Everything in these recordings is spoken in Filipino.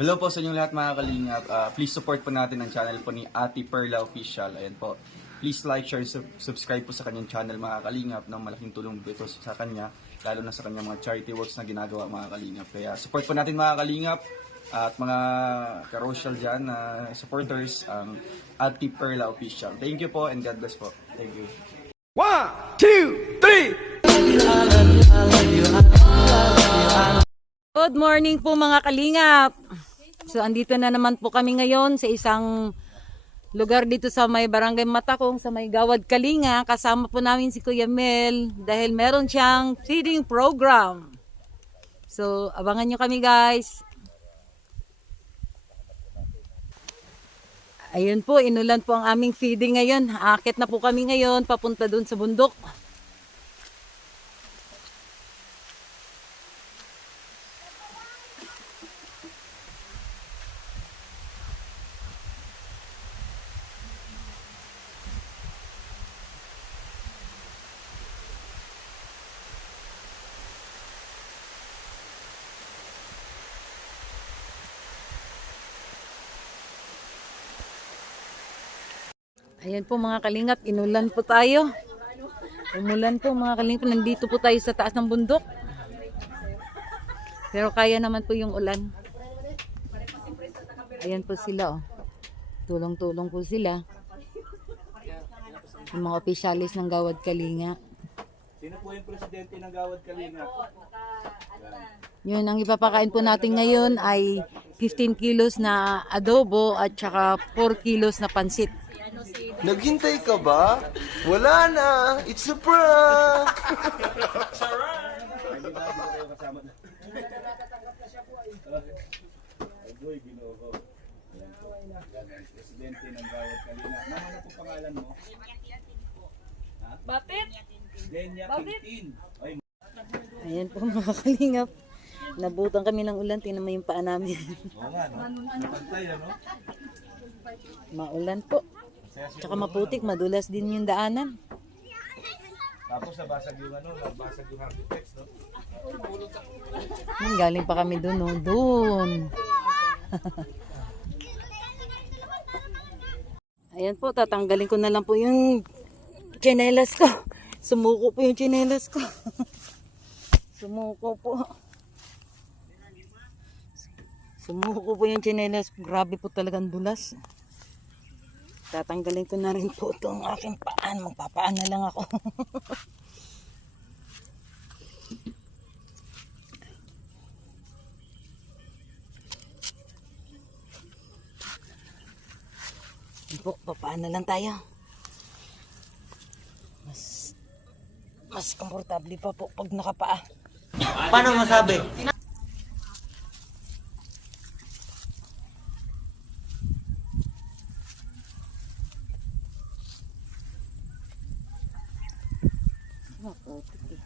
Hello po sa inyong lahat mga kalingap. Please support po natin ang channel po ni Ate Perla Official. Ayan po. Please like, share, subscribe po sa kanyang channel mga kalingap. Malaking tulong po ito sa kanya, lalo na sa kanyang mga charity works na ginagawa mga kalingap. Kaya support po natin mga kalingap at mga karosyal dyan na supporters ang Ate Perla Official. Thank you po and God bless po. Thank you. 1, 2, 3. Good morning po mga kalingap. So andito na naman po kami ngayon sa isang lugar dito sa may Barangay Matakong sa may Gawad Kalinga. Kasama po namin si Kuya Mel dahil meron siyang feeding program. So abangan nyo kami guys. Ayun po, inulan po ang aming feeding ngayon. Aakit na po kami ngayon papunta dun sa bundok. Ayan po mga kalingap, inulan po tayo. Umulan po mga kalingap, nandito po tayo sa taas ng bundok. Pero kaya naman po yung ulan. Ayan po sila oh. Tulong-tulong po sila. Yung mga opisyalis ng Gawad Kalinga. Sino po yung presidente ng Gawad Kalinga? Yun, ang ipapakain po natin ngayon ay 15 kilos na adobo at saka 4 kilos na pansit. Naghintay ka ba? Wala na. It's a prank. Presidente ng Gawad Kalinga. Ano po pangalan mo? Bakit? Denya Quintin. Ay, Ayan po mga kalingap. Nabutan kami ng ulan, tingnan mo yung paa namin. oo nga, no? Napantay, ano? Maulan po. Tsaka maputik, madulas din yung daanan. Tapos nabasag yung ano, nabasag yung architects, no? Galing pa kami dun, no? Dun. Ayan po, tatanggalin ko na lang po yung tsinelas ko. Sumuko po yung tsinelas ko. Sumuko po. Sumuko po yung tsinelas ko. Grabe po talagang dulas. Tatanggalin ko na rin po itong aking paan. Magpapaan na lang ako. Po, papaan na lang tayo. Mas komportable pa po pag nakapaa. Paano masabi? Maputik eh.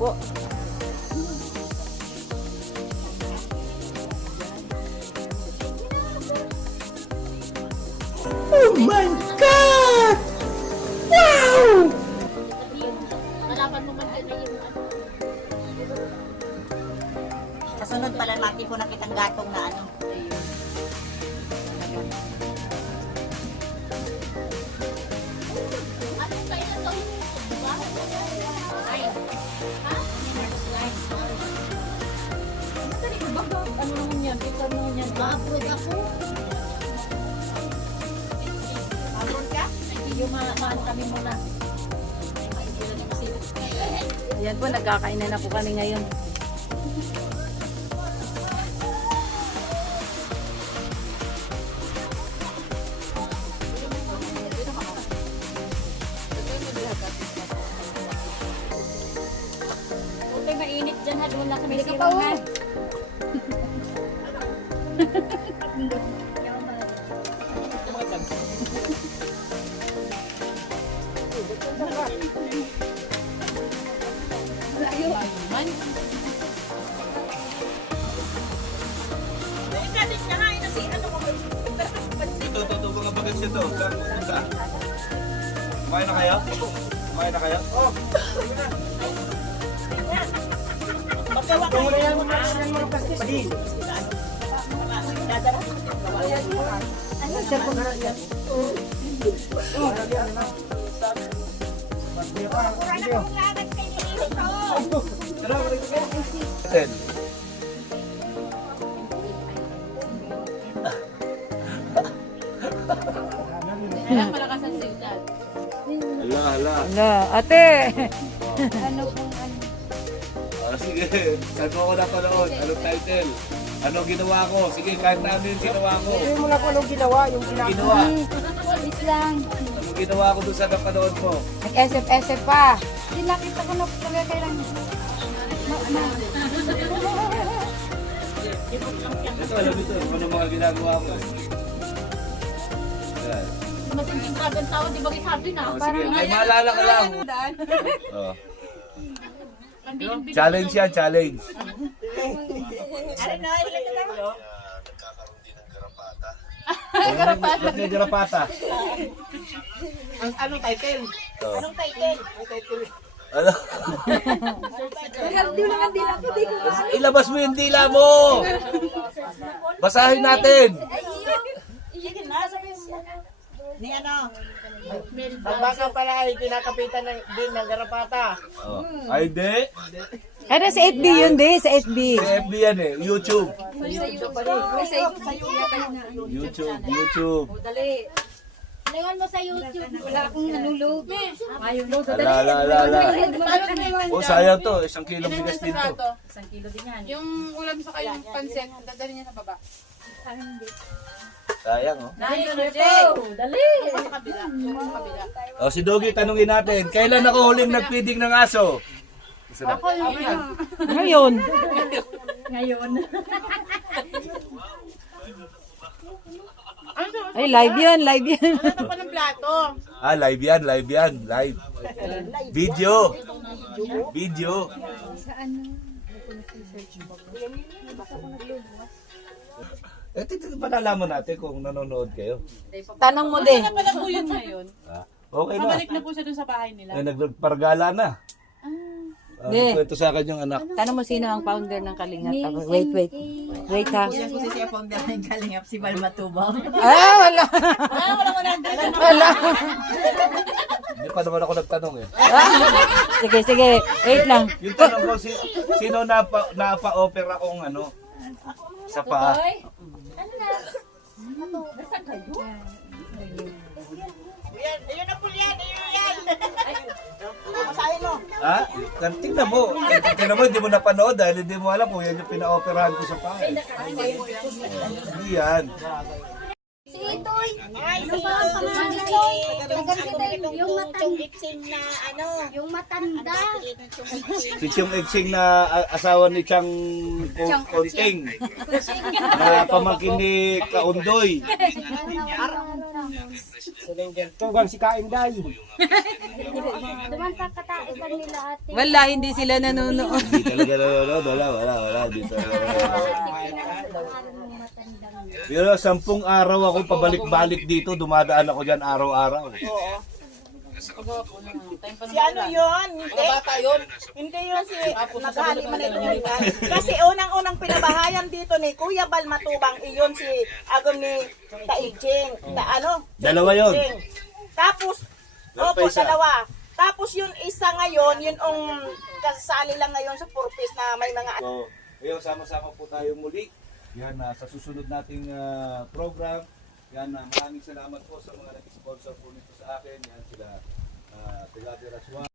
Po. Oh my God! Wow! Malaban mo man din na yung ano. Kasunod pala natin ko nakitang gatong na ano. Anong kailan daw yung diba? Ay. Ha? Ano naman yan? Pizza naman yan. Upload ako. Upload ka? Yung maano kami muna. Ayan po, nagkakainan na po kami ngayon. ha, doon lang sa may silangan. Ito, mga bagets ito. Saan pupunta? Kumain na kayo? Kumain na kayo? Oh! Ten. Hala. Wala, ate. Sige, saan mo ako napanood? Anong title? Anong ginawa ko? Sige, kahit na ano yung ginawa ko. Hindi mo na kung anong ginawa, yung Ginawa. Wait lang. Anong ginawa ko doon sa napanood mo? Nag-SF-SF pa. Hindi nakita ko na talaga kailan. Ito, alam ito. Ano mga ginagawa ko? Yan. Matinding dragon tao, di ba sabi na? Oh, sige, may maalala ka lang. Oh. Challenge yan, challenge. Ba't may garapata? Anong title? Anong title? Ano? Ilabas mo yung dila mo! Basahin natin! Sige na, sabi mo. Ni ano? Ang baka pala ay kinakapitan din ng garapata. Oh. Ay, di. Kaya sa FB yun, di. Sa FB. FB yan eh. YouTube. YouTube. Lawan mo sa YouTube. Wala akong nalulog. Ala. Oh, sayang to. 1 kilong bigas din to. Yung ulam sa kayong pansit, dadali niya sa baba. Sayang, oh. Dali. Sa kabila. Sa kabila. Oh, si Doggy, tanungin natin. Kailan ako huling nagpiding ng aso? Isa na. Ngayon. Ay, live yan. Ano pa ng plato? Ah, live yan. Live. Video. Eh, tito, ba nalaman natin kung nanonood kayo? Tanong mo din. Ano pala po yun ngayon? Ha? Okay na. Nabalik na po siya dun sa bahay nila. Eh, nagpargala na. Di. Kwento sa akin yung anak. Tanong mo sino ang founder ng Kalingap. Wait. Wait ha. Yan po si founder ng Kalingap, si Val Matubang. Ah, wala. Wala. Hindi pa naman ako nagtanong eh. Sige. Wait lang. Yung tanong ko, sino napa-opera kong ano? Sa paa? Ayun na po yan, Masahin mo. Ha? Tingnan mo. Tingnan mo, hindi mo napanood dahil hindi mo alam kung yan yung pina-operahan ko sa paa. Hindi yan. Si Itoy. Ay, Ano si ba ang pangalan ni Itoy? Yung matanda. na ano. Yung matanda. Si Chong Exing na asawa ni Chang Konting na pamangkin ni Kaundoy. Tugang si Kainday. Duman sa kataiban nila ate. Wala, hindi sila nanonood. Hindi talaga nanonood. Wala. Dito. Pero 10 araw ako pabalik-balik dito. Dumadaan ako dyan araw-araw. Si ano yun? Hindi. Hindi yun si nakahaliman ito. Kasi unang-unang pinabahayan dito ni Kuya Val Matubang, iyon si Agom ni Taiging. Dalawa yun. Tapos, Meron pa opo, isa. dalawa. Tapos yung isa ngayon, yun ang kasali lang ngayon sa purpose na may mga So, ngayon sama-sama po tayo muli. Yan, sa susunod nating program. Yan, maraming salamat po sa mga nag-sponsor po nito sa akin. Yan sila, Pilate Raswan.